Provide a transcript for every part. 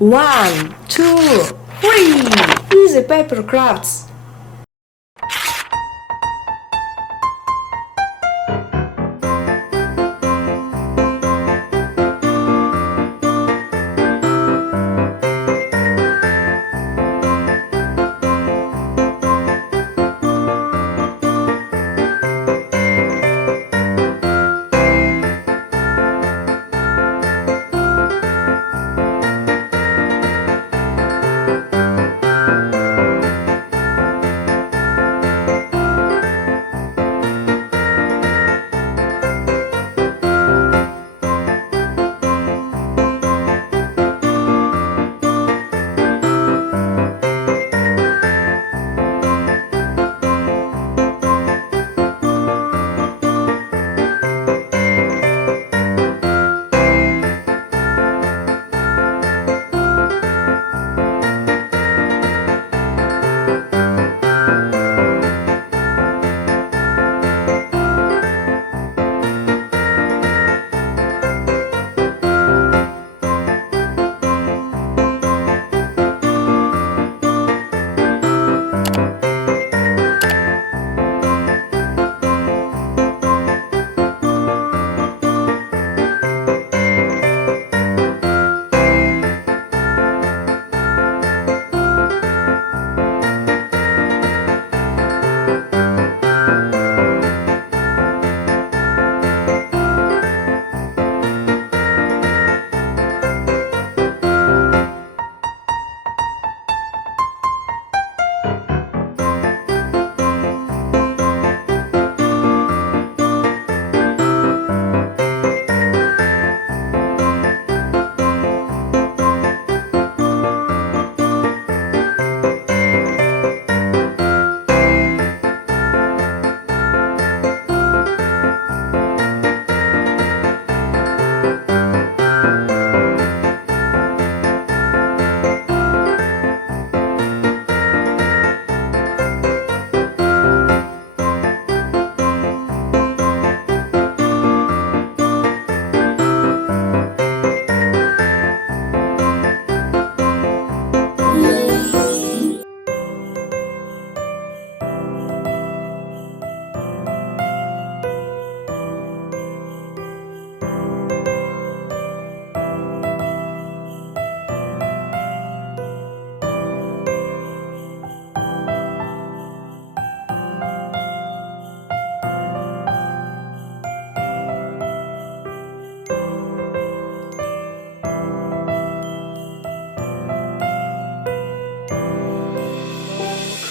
1, 2, 3. Easy paper crafts.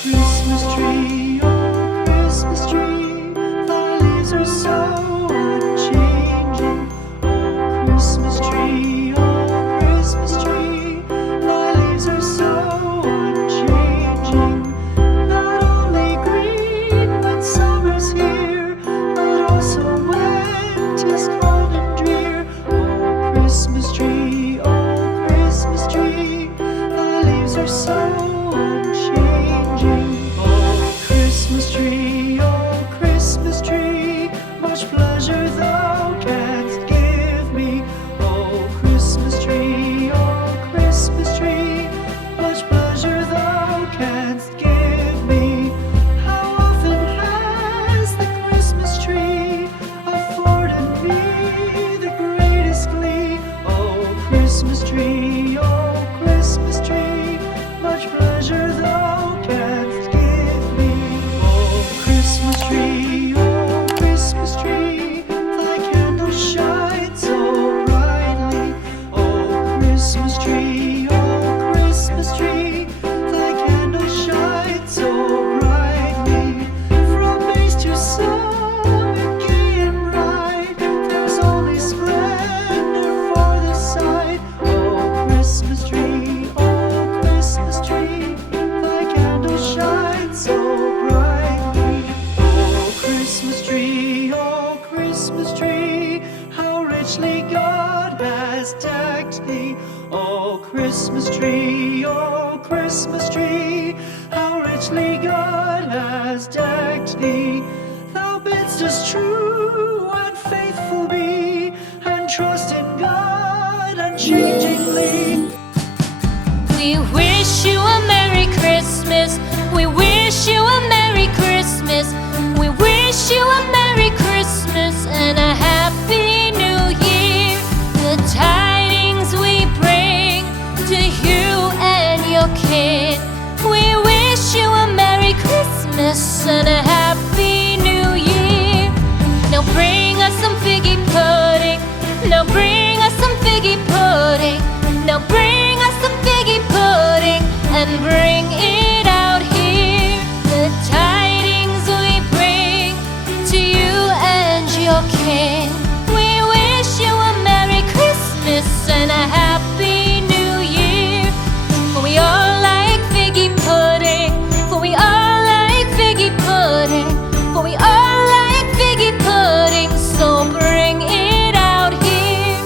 Christmas tree, oh Christmas tree, thy leaves are so unchanging. Oh Christmas tree, thy leaves are so unchanging. Not only green when summer's here, but also when 'tis cold and drear. Oh Christmas tree, thy leaves are so unchanging. Oh Christmas tree, much pleasure thou canst give me. Oh Christmas tree, much pleasure thou canst give me. How often has the Christmas tree afforded me the greatest glee? Oh Christmas tree, much pleasure thou canst give me. Oh Christmas tree, thy candle shines so brightly. Oh Christmas tree, thy candle shines so brightly. From base to summit, gay and bright, there's only splendor for the sight. Oh Christmas tree, thy candle shines so brightly. Oh Christmas tree, how richly God has decked thee. Oh Christmas tree, how richly God has decked thee. Thou bidst us true and faithful be, and trust in God unchangingly. We wish you a Merry Christmas. We wish you a Merry Christmas. We wish you a Merry Christmas and a Happy New Year. The tidings we bring to you and your kid. We wish you a Merry Christmas and a Happy New Year. Now bring us some figgy pudding. Now bring us some figgy pudding. Now bring us some figgy pudding and bring it out here. The tidings we bring to you and your kin. We wish you a Merry Christmas and a Happy New Year. For we all like figgy pudding. For we all like figgy pudding. For we all like figgy pudding. So bring it out here.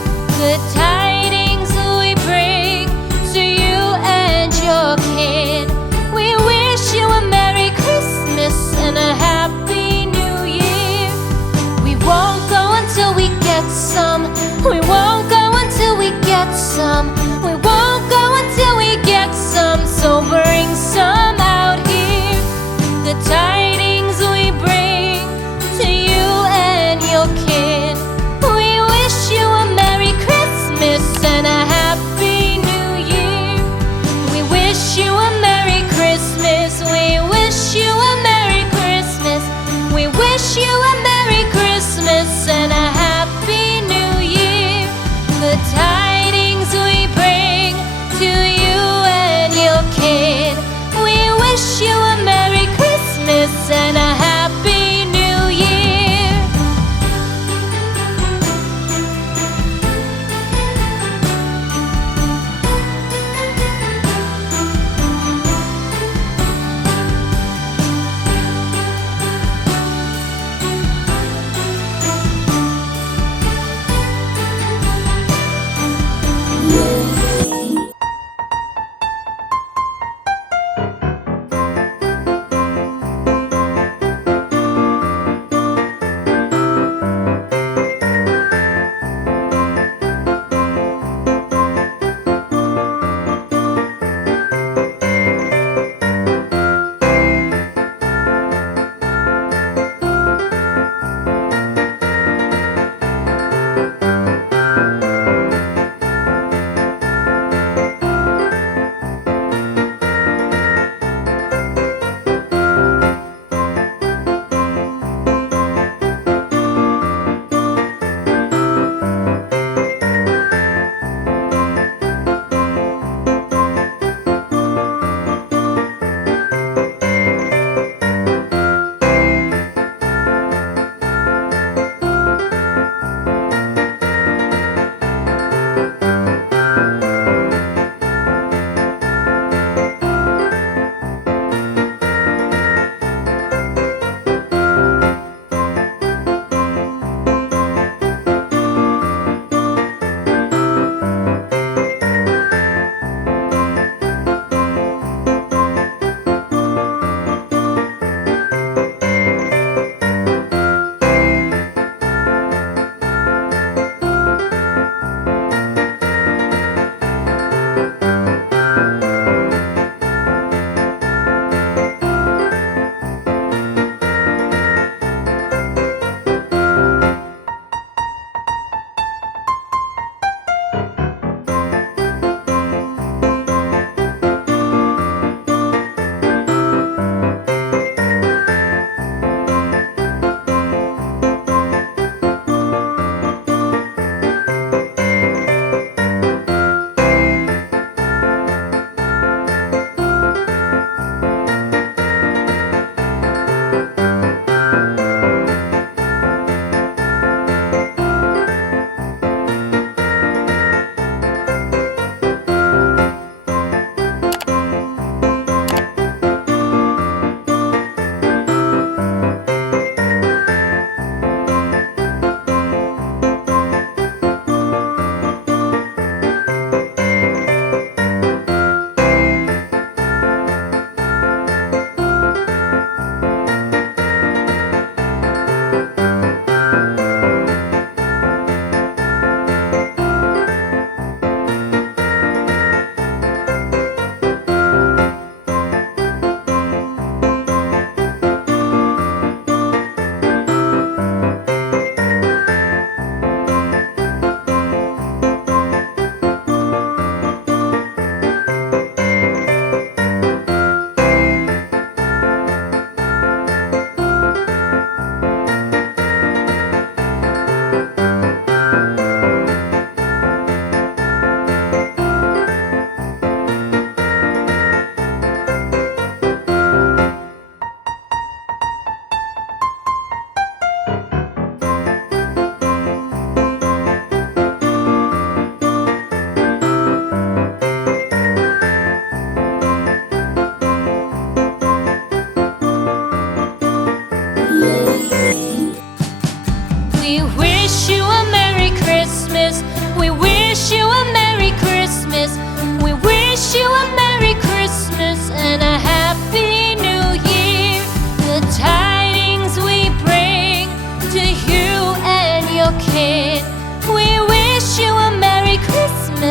The tidings we bring to you and your kin.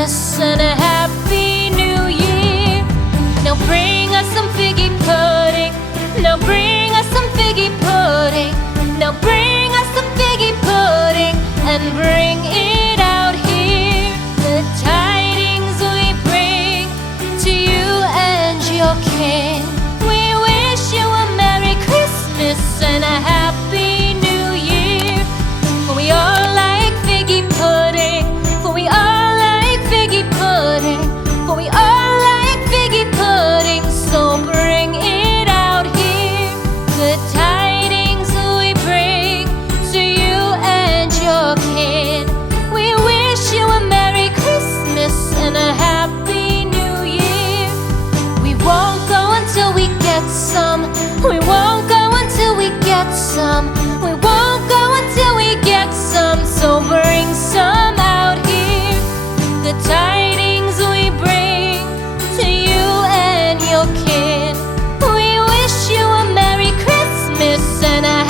Christmas and a Happy New Year. Now bring us some figgy pudding. Now bring us some figgy pudding. Now bring us some figgy pudding and bring it out here. The tidings we bring to you and your kin. We wish you a Merry Christmas and a Happy New Year. For we all like figgy pudding. For we all like figgy pudding. For we all like figgy pudding. So bring it out here. The tidings we bring to you and your kin. We wish you a Merry Christmas and a Happy New Year. We won't go until we get some. We won't go until we get some. We won't go until we get some. So bring some out here. The tidings we bring to you and your kin. We wish you a Merry Christmas and a